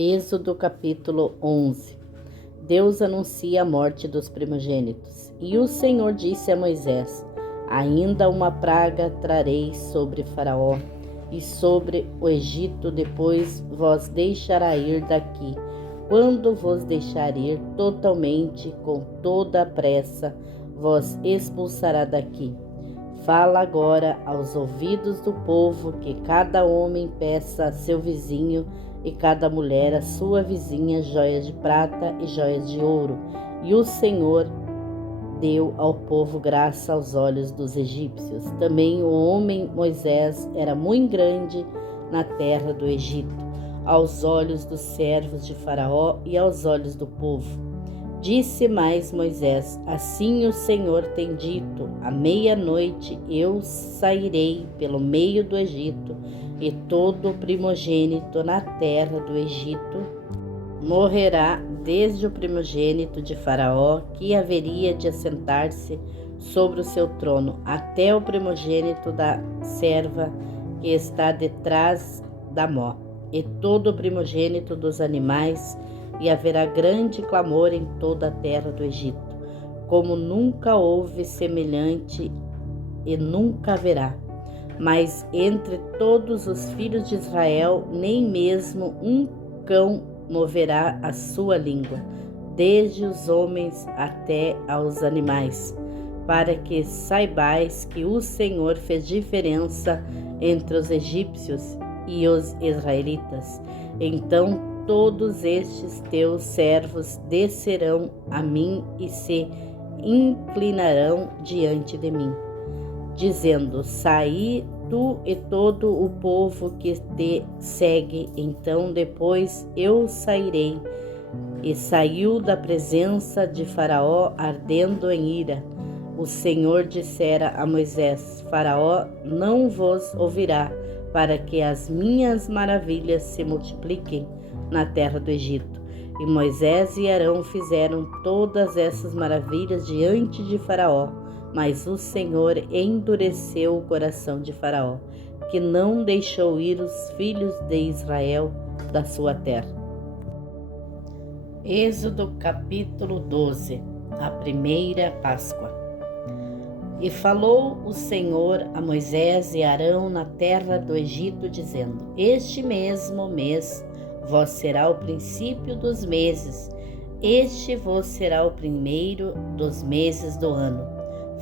Êxodo capítulo 11. Deus anuncia a morte dos primogênitos. E o Senhor disse a Moisés: Ainda uma praga trarei sobre Faraó e sobre o Egito, depois vos deixará ir daqui. Quando vos deixar ir totalmente, com toda a pressa, vos expulsará daqui. Fala agora aos ouvidos do povo que cada homem peça a seu vizinho e cada mulher a sua vizinha joias de prata e joias de ouro. E o Senhor deu ao povo graça aos olhos dos egípcios. Também o homem Moisés era muito grande na terra do Egito, aos olhos dos servos de Faraó e aos olhos do povo. Disse mais Moisés: Assim o Senhor tem dito: à meia-noite eu sairei pelo meio do Egito, e todo primogênito na terra do Egito morrerá, desde o primogênito de Faraó, que haveria de assentar-se sobre o seu trono, até o primogênito da serva que está detrás da mó, e todo o primogênito dos animais, e haverá grande clamor em toda a terra do Egito, como nunca houve semelhante e nunca haverá. Mas entre todos os filhos de Israel, nem mesmo um cão moverá a sua língua, desde os homens até aos animais, para que saibais que o Senhor fez diferença entre os egípcios e os israelitas. Então todos estes teus servos descerão a mim e se inclinarão diante de mim, dizendo: Saí tu e todo o povo que te segue. Então depois eu sairei. E saiu da presença de Faraó ardendo em ira. O Senhor dissera a Moisés: Faraó não vos ouvirá, para que as minhas maravilhas se multipliquem na terra do Egito. E Moisés e Arão fizeram todas essas maravilhas diante de Faraó, mas o Senhor endureceu o coração de Faraó, que não deixou ir os filhos de Israel da sua terra. Êxodo capítulo 12. A primeira Páscoa. E falou o Senhor a Moisés e Arão na terra do Egito, dizendo: Este mesmo mês vos será o princípio dos meses, este vos será o primeiro dos meses do ano.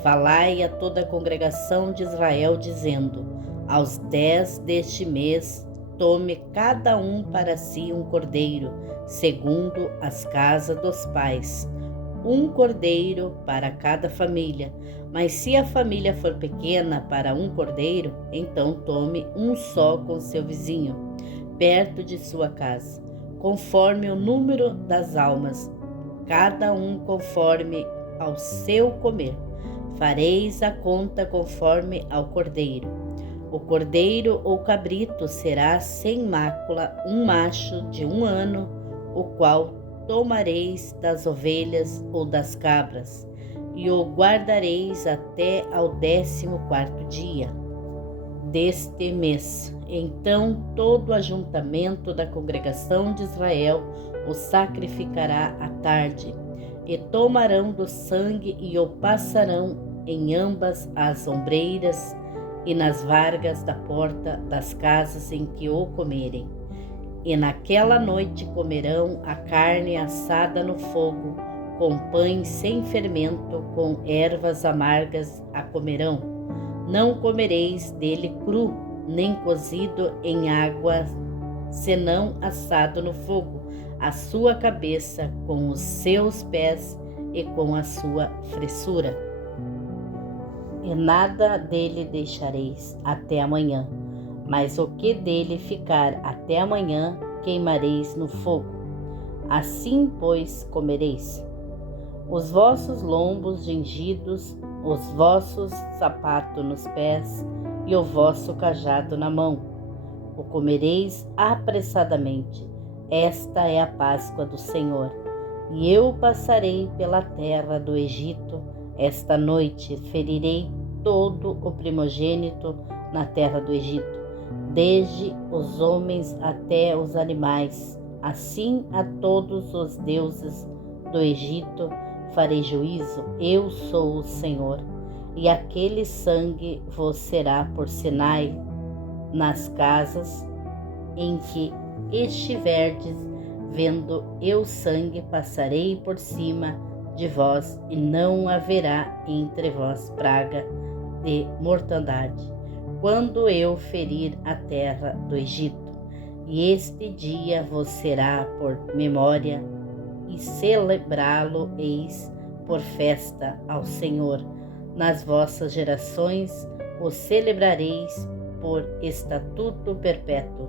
Falai a toda a congregação de Israel, dizendo: Aos 10 deste mês, tome cada um para si um cordeiro, segundo as casas dos pais, um cordeiro para cada família. Mas se a família for pequena para um cordeiro, então tome um só com seu vizinho, perto de sua casa, conforme o número das almas, cada um conforme ao seu comer. Fareis a conta conforme ao cordeiro. O cordeiro ou cabrito será sem mácula, um macho de 1 ano, o qual tomareis das ovelhas ou das cabras, e o guardareis até ao 14º dia deste mês. Então todo o ajuntamento da congregação de Israel o sacrificará à tarde, e tomarão do sangue e o passarão em ambas as ombreiras e nas vargas da porta das casas em que o comerem. E naquela noite comerão a carne assada no fogo, com pães sem fermento, com ervas amargas a comerão. Não comereis dele cru, nem cozido em água, senão assado no fogo, a sua cabeça com os seus pés e com a sua fressura. E nada dele deixareis até amanhã, mas o que dele ficar até amanhã queimareis no fogo. Assim, pois, comereis os vossos lombos gengidos, os vossos sapatos nos pés e o vosso cajado na mão. O comereis apressadamente. Esta é a Páscoa do Senhor. E eu passarei pela terra do Egito esta noite, ferirei todo o primogênito na terra do Egito, desde os homens até os animais, Assim a todos os deuses do Egito farei juízo, eu sou o Senhor. E aquele sangue vos será por sinai nas casas em que estiverdes, vendo eu sangue, passarei por cima de vós, e não haverá entre vós praga de mortandade, quando eu ferir a terra do Egito. E este dia vos será por memória, e celebrá-lo eis por festa ao Senhor. Nas vossas gerações o celebrareis por estatuto perpétuo.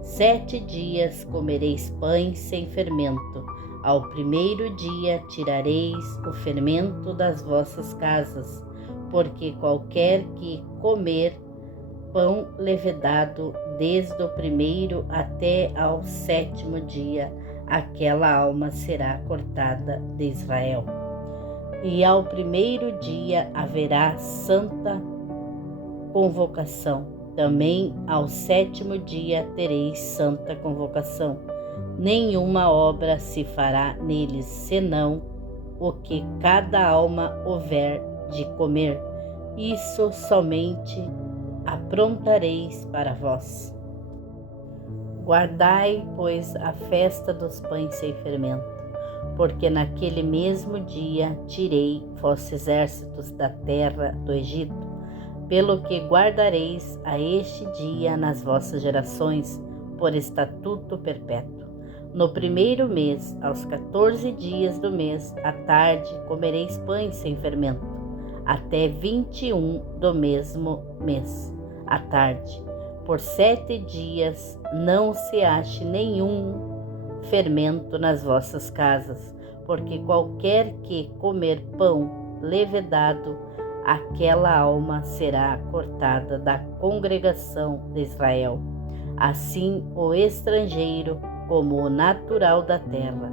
7 dias comereis pães sem fermento. Ao primeiro dia tirareis o fermento das vossas casas, porque qualquer que comer pão levedado desde o primeiro até ao 7º dia, aquela alma será cortada de Israel. E ao primeiro dia haverá santa convocação. Também ao 7º dia tereis santa convocação. Nenhuma obra se fará neles, senão o que cada alma houver de comer. Isso somente aprontareis para vós. Guardai, pois, a festa dos pães sem fermento, porque naquele mesmo dia tirei vossos exércitos da terra do Egito, pelo que guardareis a este dia nas vossas gerações, por estatuto perpétuo. No primeiro mês, aos 14 dias do mês, à tarde, comereis pães sem fermento, até 21 do mesmo mês, à tarde. Por 7 dias não se ache nenhum fermento nas vossas casas, porque qualquer que comer pão levedado, aquela alma será cortada da congregação de Israel. Assim o estrangeiro como o natural da terra.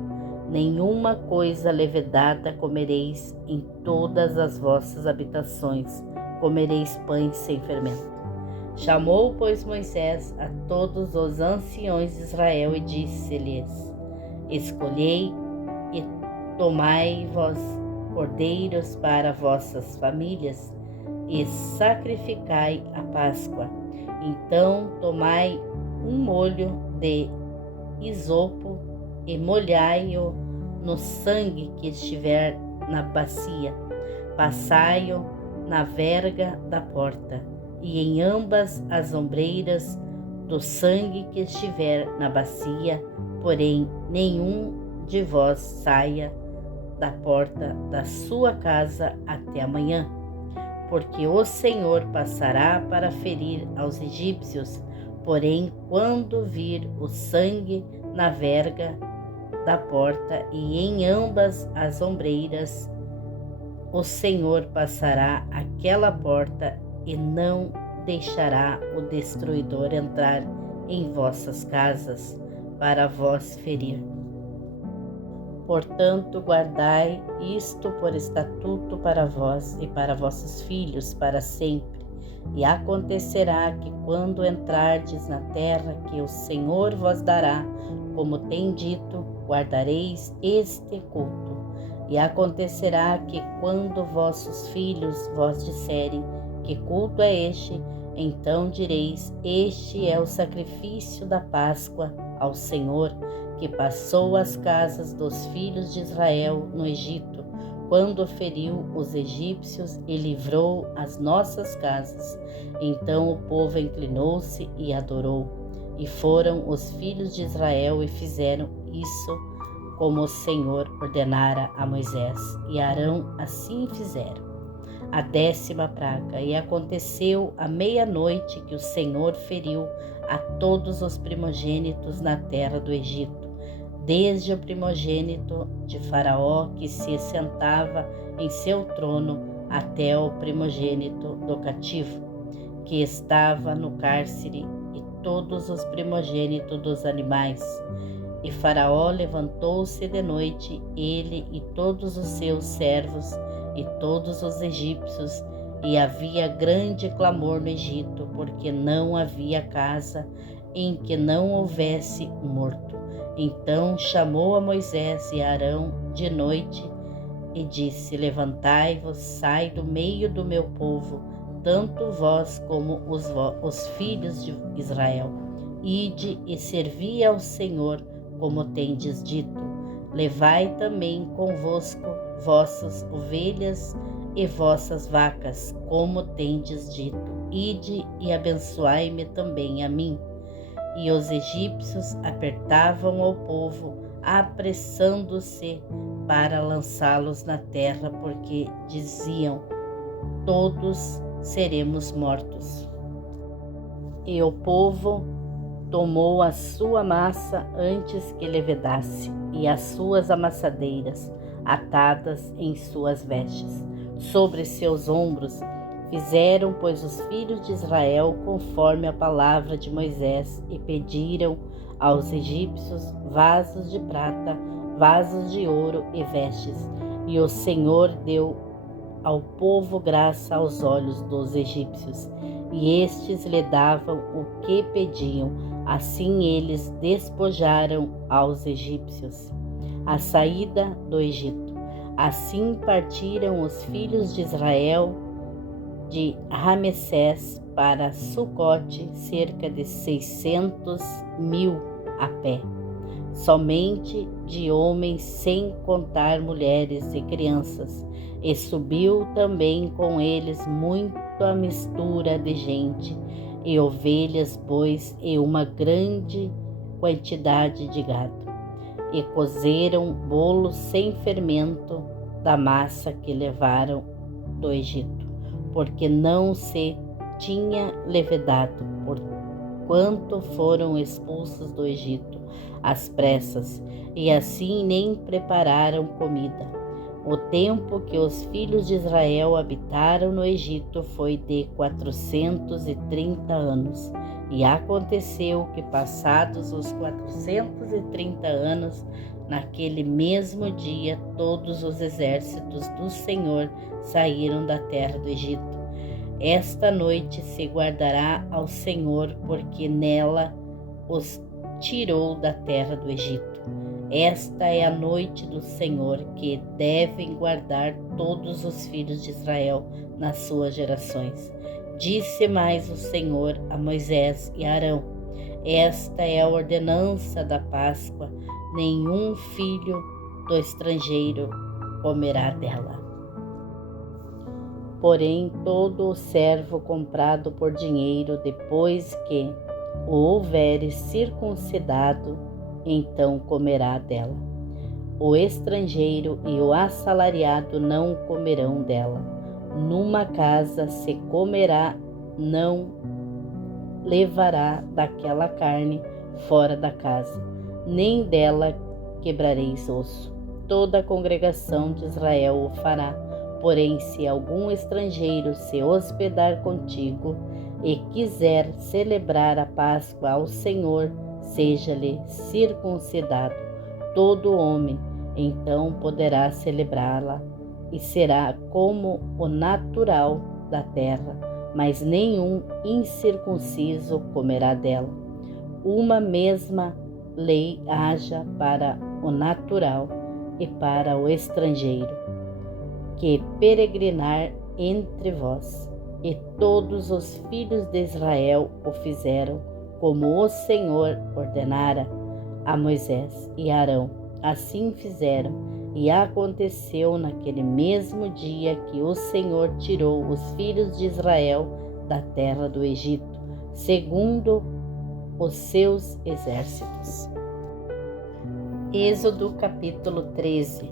Nenhuma coisa levedada comereis em todas as vossas habitações, comereis pães sem fermento. Chamou, pois, Moisés a todos os anciões de Israel e disse-lhes: escolhei e tomai vós cordeiros para vossas famílias e sacrificai a Páscoa. Então tomai um molho de isopo e molhai-o no sangue que estiver na bacia. Passai-o na verga da porta e em ambas as ombreiras do sangue que estiver na bacia, porém nenhum de vós saia da porta da sua casa até amanhã, porque o Senhor passará para ferir aos egípcios. Porém, quando vir o sangue na verga da porta e em ambas as ombreiras, o Senhor passará aquela porta e não deixará o destruidor entrar em vossas casas para vós ferir. Portanto, guardai isto por estatuto para vós e para vossos filhos para sempre. E acontecerá que quando entrardes na terra que o Senhor vos dará, como tem dito, guardareis este culto. E acontecerá que quando vossos filhos vos disserem: que culto é este? Então direis: este é o sacrifício da Páscoa ao Senhor, que passou as casas dos filhos de Israel no Egito, quando feriu os egípcios e livrou as nossas casas. Então o povo inclinou-se e adorou. E foram os filhos de Israel e fizeram isso como o Senhor ordenara a Moisés. E Arão assim fizeram. A 10ª praga. E aconteceu à meia-noite que o Senhor feriu a todos os primogênitos na terra do Egito, desde o primogênito de Faraó, que se sentava em seu trono, até o primogênito do cativo, que estava no cárcere, e todos os primogênitos dos animais. E Faraó levantou-se de noite, ele e todos os seus servos e todos os egípcios, e havia grande clamor no Egito, porque não havia casa em que não houvesse morto. Então chamou a Moisés e Arão de noite e disse: Levantai-vos, sai do meio do meu povo, tanto vós como os filhos de Israel. Ide e servi ao Senhor, como tendes dito. Levai também convosco vossas ovelhas e vossas vacas, como tendes dito. Ide e abençoai-me também a mim. E os egípcios apertavam ao povo, apressando-se para lançá-los na terra, porque diziam: todos seremos mortos. E o povo tomou a sua massa antes que levedasse, e as suas amassadeiras, atadas em suas vestes, sobre seus ombros. Fizeram, pois, os filhos de Israel conforme a palavra de Moisés, e pediram aos egípcios vasos de prata, vasos de ouro e vestes. E o Senhor deu ao povo graça aos olhos dos egípcios, e estes lhe davam o que pediam. Assim eles despojaram aos egípcios a saída do Egito. Assim partiram os filhos de Israel de Ramessés para Sucote, cerca de 600.000 a pé, somente de homens, sem contar mulheres e crianças. E subiu também com eles muita mistura de gente, e ovelhas, bois, e uma grande quantidade de gado. E cozeram bolos sem fermento da massa que levaram do Egito, porque não se tinha levedado, porquanto foram expulsos do Egito às pressas, e assim nem prepararam comida. O tempo que os filhos de Israel habitaram no Egito foi de 430 anos. E aconteceu que, passados os 430 anos, naquele mesmo dia, todos os exércitos do Senhor saíram da terra do Egito. Esta noite se guardará ao Senhor, porque nela os tirou da terra do Egito. Esta é a noite do Senhor, que devem guardar todos os filhos de Israel nas suas gerações. Disse mais o Senhor a Moisés e Arão: esta é a ordenança da Páscoa, nenhum filho do estrangeiro comerá dela. Porém, todo o servo comprado por dinheiro, depois que o houveres circuncidado, então comerá dela. O estrangeiro e o assalariado não comerão dela. Numa casa se comerá, não levará daquela carne fora da casa, nem dela quebrareis osso. Toda a congregação de Israel o fará. Porém, se algum estrangeiro se hospedar contigo e quiser celebrar a Páscoa ao Senhor, seja-lhe circuncidado todo homem, então poderá celebrá-la, e será como o natural da terra, mas nenhum incircunciso comerá dela. Uma mesma lei haja para o natural e para o estrangeiro que peregrinar entre vós. E todos os filhos de Israel o fizeram, como o Senhor ordenara a Moisés e Arão. Assim fizeram, e aconteceu naquele mesmo dia que o Senhor tirou os filhos de Israel da terra do Egito, segundo os seus exércitos. Êxodo capítulo 13.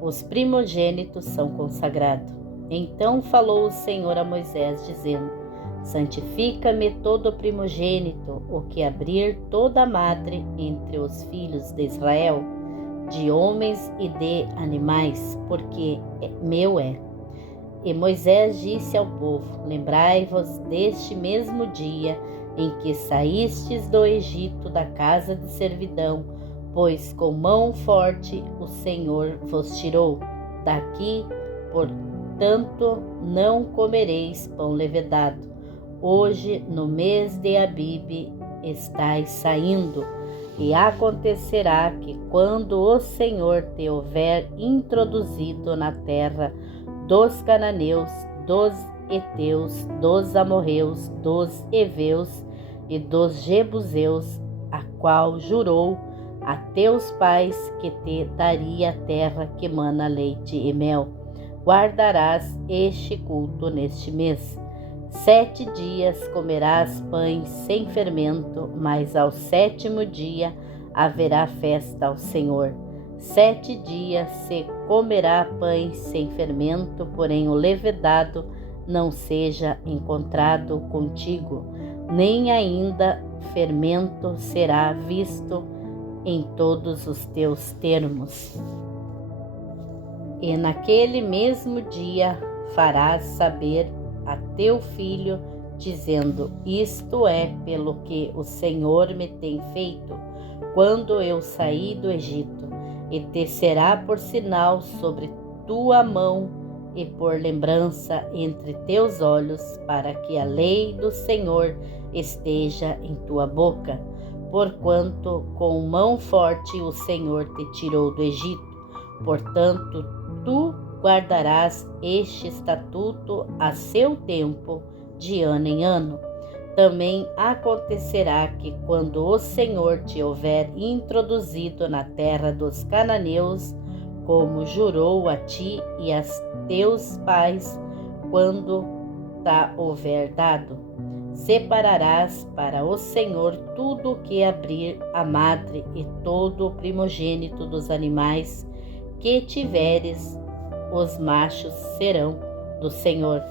Os primogênitos são consagrados. Então falou o Senhor a Moisés, dizendo: santifica-me todo primogênito, o que abrir toda madre entre os filhos de Israel, de homens e de animais, porque meu é. E Moisés disse ao povo: lembrai-vos deste mesmo dia em que saístes do Egito, da casa de servidão, pois com mão forte o Senhor vos tirou daqui. Portanto, não comereis pão levedado. Hoje, no mês de Abibe, estais saindo. E acontecerá que quando o Senhor te houver introduzido na terra dos cananeus, dos heteus, dos amorreus, dos heveus e dos jebuseus, a qual jurou a teus pais que te daria a terra que mana leite e mel, guardarás este culto neste mês. 7 dias comerás pães sem fermento, mas ao 7º dia haverá festa ao Senhor. 7 dias se comerá pães sem fermento, porém o levedado não seja encontrado contigo, nem ainda fermento será visto em todos os teus termos. E naquele mesmo dia farás saber a teu filho, dizendo: isto é pelo que o Senhor me tem feito, quando eu saí do Egito, e te será por sinal sobre tua mão e por lembrança entre teus olhos, para que a lei do Senhor esteja em tua boca, porquanto com mão forte o Senhor te tirou do Egito. Portanto, tu guardarás este estatuto a seu tempo, de ano em ano. Também acontecerá que quando o Senhor te houver introduzido na terra dos cananeus, como jurou a ti e a teus pais, quando te houver dado, separarás para o Senhor tudo o que abrir a madre e todo o primogênito dos animais que tiveres. Os machos serão do Senhor.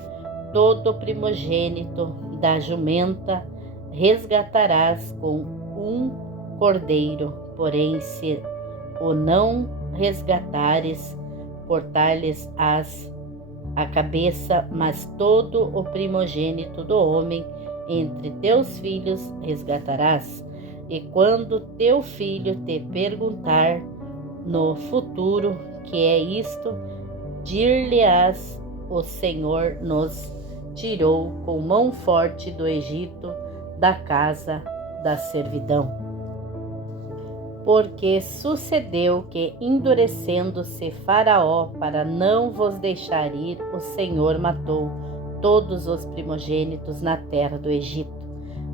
Todo o primogênito da jumenta resgatarás com um cordeiro, porém se o não resgatares, cortar-lhes a cabeça, mas todo o primogênito do homem entre teus filhos resgatarás. E quando teu filho te perguntar no futuro que é isto, dir-lhe-ás: o Senhor nos tirou com mão forte do Egito, da casa da servidão. Porque sucedeu que, endurecendo-se Faraó para não vos deixar ir, o Senhor matou todos os primogênitos na terra do Egito,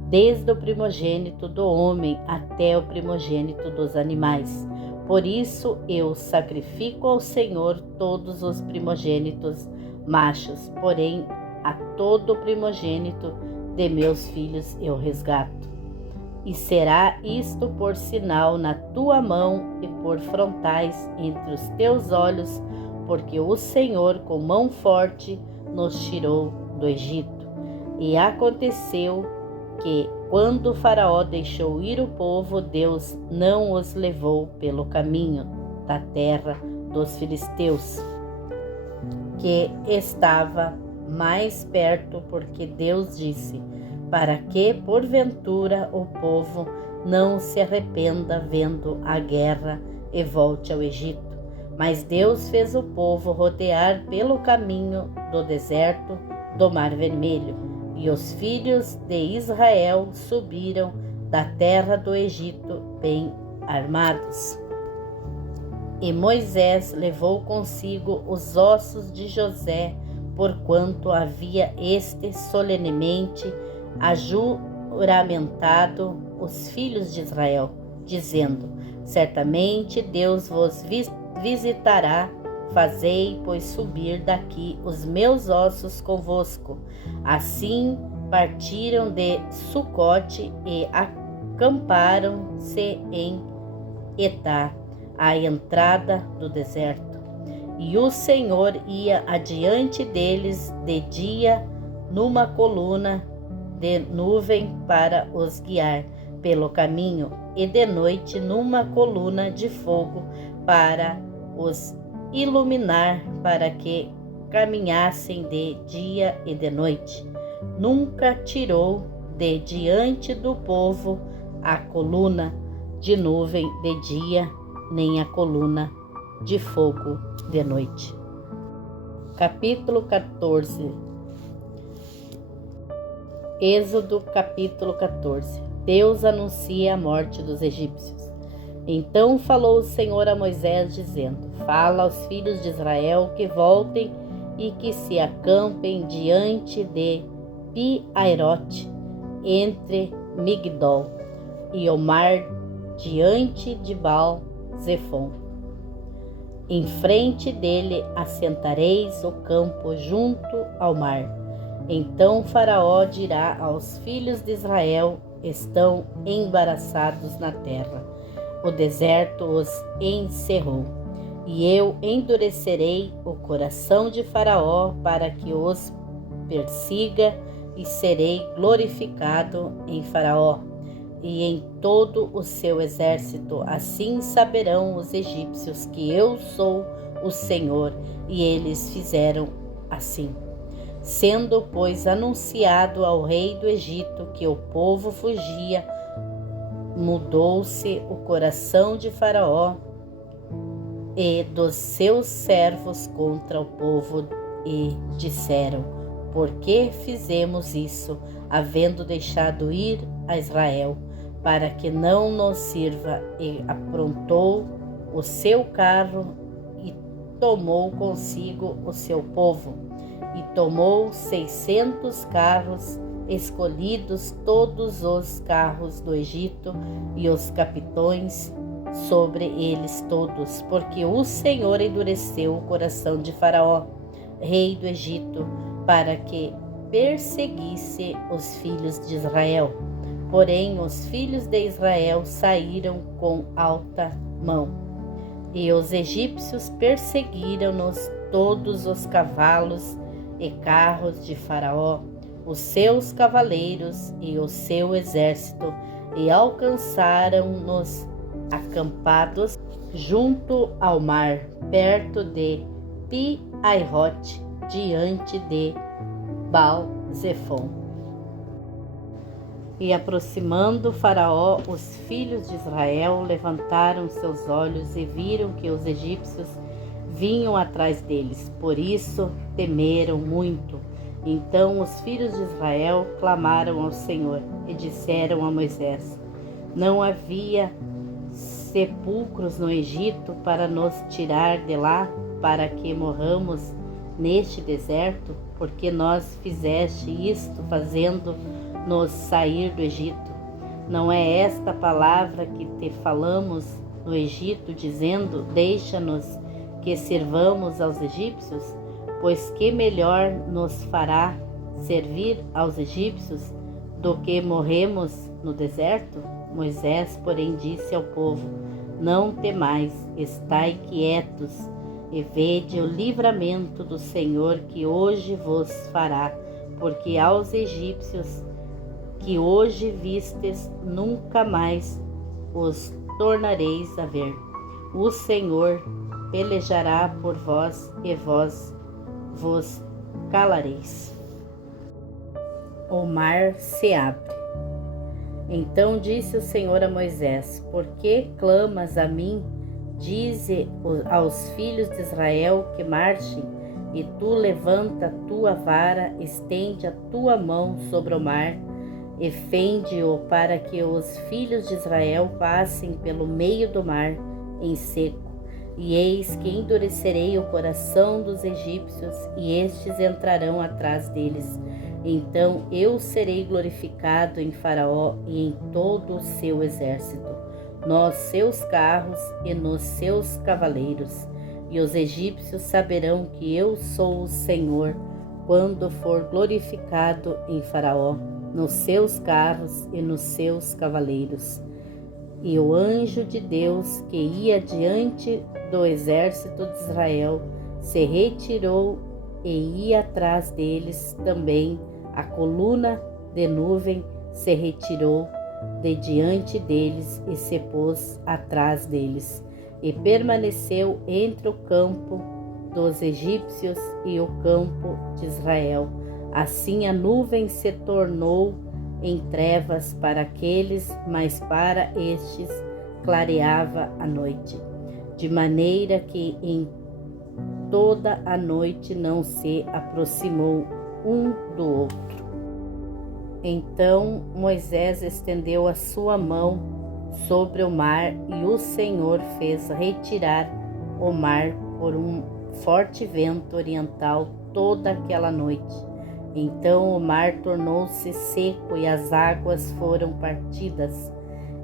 desde o primogênito do homem até o primogênito dos animais. Por isso eu sacrifico ao Senhor todos os primogênitos machos, porém a todo primogênito de meus filhos eu resgato. E será isto por sinal na tua mão e por frontais entre os teus olhos, porque o Senhor com mão forte nos tirou do Egito. E aconteceu que, quando Faraó deixou ir o povo, Deus não os levou pelo caminho da terra dos filisteus, que estava mais perto, porque Deus disse: para que, porventura, o povo não se arrependa vendo a guerra e volte ao Egito. Mas Deus fez o povo rodear pelo caminho do deserto do Mar Vermelho, e os filhos de Israel subiram da terra do Egito bem armados. E Moisés levou consigo os ossos de José, porquanto havia este solenemente ajuramentado os filhos de Israel, dizendo: certamente Deus vos visitará. Fazei, pois, subir daqui os meus ossos convosco. Assim partiram de Sucote e acamparam-se em Etá, à entrada do deserto. E o Senhor ia adiante deles de dia numa coluna de nuvem para os guiar pelo caminho, e de noite numa coluna de fogo para os iluminar, para que caminhassem de dia e de noite. Nunca tirou de diante do povo a coluna de nuvem de dia, nem a coluna de fogo de noite. Capítulo 14. Êxodo capítulo 14. Deus anuncia a morte dos egípcios. Então falou o Senhor a Moisés, dizendo: Fala aos filhos de Israel que voltem e que se acampem diante de Pi-Hairote, entre Migdol e o mar, diante de Baal-Zefon. Em frente dele assentareis o campo junto ao mar. Então Faraó dirá aos filhos de Israel: Estão embaraçados na terra. O deserto os encerrou. E eu endurecerei o coração de Faraó para que os persiga, e serei glorificado em Faraó e em todo o seu exército. Assim saberão os egípcios que eu sou o Senhor. E eles fizeram assim. Sendo, pois, anunciado ao rei do Egito que o povo fugia, mudou-se o coração de Faraó e dos seus servos contra o povo, e disseram: Por que fizemos isso, havendo deixado ir a Israel, para que não nos sirva? E aprontou o seu carro e tomou consigo o seu povo, e tomou 600 carros escolhidos, todos os carros do Egito, e os capitões sobre eles todos, porque o Senhor endureceu o coração de Faraó, rei do Egito, para que perseguisse os filhos de Israel. Porém, os filhos de Israel saíram com alta mão, e os egípcios perseguiram-nos todos os cavalos e carros de Faraó, os seus cavaleiros e o seu exército, e alcançaram-nos acampados junto ao mar, perto de Pi-Hairote, diante de Baal-Zefon. E aproximando Faraó, os filhos de Israel levantaram seus olhos e viram que os egípcios vinham atrás deles. Por isso temeram muito. Então os filhos de Israel clamaram ao Senhor e disseram a Moisés: Não havia sepulcros no Egito para nos tirar de lá, para que morramos neste deserto? Porque nós fizeste isto, fazendo-nos sair do Egito? Não é esta palavra que te falamos no Egito, dizendo: Deixa-nos que sirvamos aos egípcios? Pois que melhor nos fará servir aos egípcios do que morremos no deserto? Moisés, porém, disse ao povo: Não temais, estai quietos, e vede o livramento do Senhor que hoje vos fará, porque aos egípcios que hoje vistes, nunca mais os tornareis a ver. O Senhor pelejará por vós, e vós vos calareis. O mar se abre. Então disse o Senhor a Moisés: Por que clamas a mim? Dize aos filhos de Israel que marchem, e tu levanta a tua vara, estende a tua mão sobre o mar, e fende-o, para que os filhos de Israel passem pelo meio do mar em seco. E eis que endurecerei o coração dos egípcios, e estes entrarão atrás deles. Então eu serei glorificado em Faraó e em todo o seu exército, nos seus carros e nos seus cavaleiros. E os egípcios saberão que eu sou o Senhor, quando for glorificado em Faraó, nos seus carros e nos seus cavaleiros. E o anjo de Deus, que ia diante do exército de Israel, se retirou e ia atrás deles também. A coluna de nuvem se retirou de diante deles e se pôs atrás deles, e permaneceu entre o campo dos egípcios e o campo de Israel. Assim a nuvem se tornou em trevas para aqueles, mas para estes clareava a noite, de maneira que em toda a noite não se aproximou um do outro. Então Moisés estendeu a sua mão sobre o mar e o Senhor fez retirar o mar por um forte vento oriental toda aquela noite. Então o mar tornou-se seco e as águas foram partidas.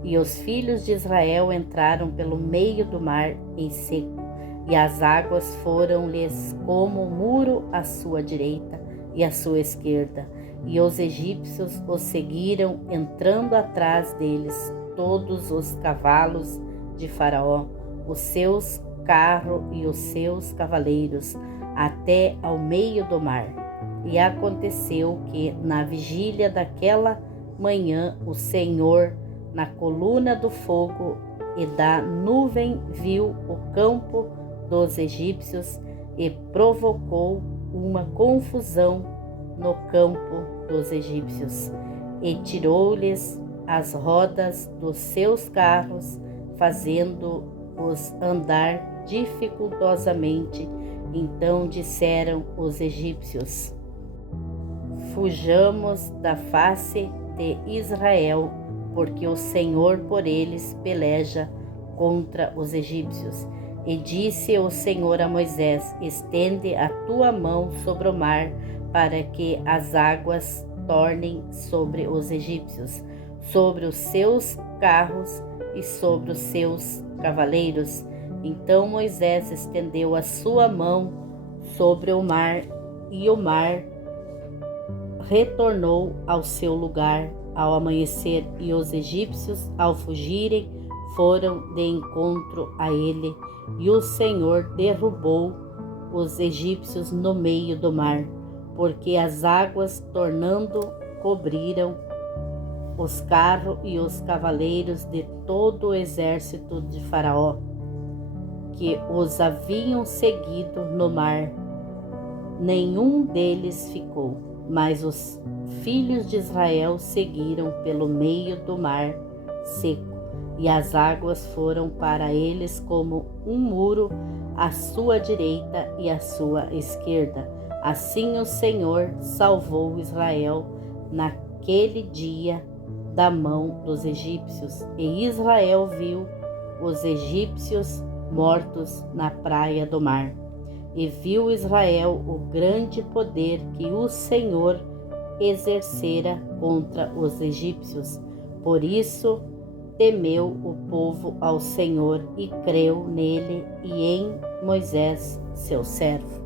E os filhos de Israel entraram pelo meio do mar em seco, e as águas foram-lhes como muro à sua direita e à sua esquerda. E os egípcios os seguiram, entrando atrás deles todos os cavalos de Faraó, os seus carros e os seus cavaleiros, até ao meio do mar. E aconteceu que, na vigília daquela manhã, o Senhor, na coluna do fogo e da nuvem, viu o campo dos egípcios e provocou uma confusão no campo dos egípcios, e tirou-lhes as rodas dos seus carros, fazendo-os andar dificultosamente. Então disseram os egípcios: fujamos da face de Israel, porque o Senhor por eles peleja contra os egípcios. E disse o Senhor a Moisés: estende a tua mão sobre o mar, para que as águas tornem sobre os egípcios, sobre os seus carros e sobre os seus cavaleiros. Então Moisés estendeu a sua mão sobre o mar, e o mar retornou ao seu lugar ao amanhecer, e os egípcios, ao fugirem, foram de encontro a ele, e o Senhor derrubou os egípcios no meio do mar, porque as águas, tornando, cobriram os carros e os cavaleiros de todo o exército de Faraó, que os haviam seguido no mar. Nenhum deles ficou, mas os filhos de Israel seguiram pelo meio do mar seco, e as águas foram para eles como um muro à sua direita e à sua esquerda. Assim o Senhor salvou Israel naquele dia da mão dos egípcios, e Israel viu os egípcios mortos na praia do mar. E viu Israel o grande poder que o Senhor exercera contra os egípcios. Por isso temeu o povo ao Senhor e creu nele e em Moisés, seu servo.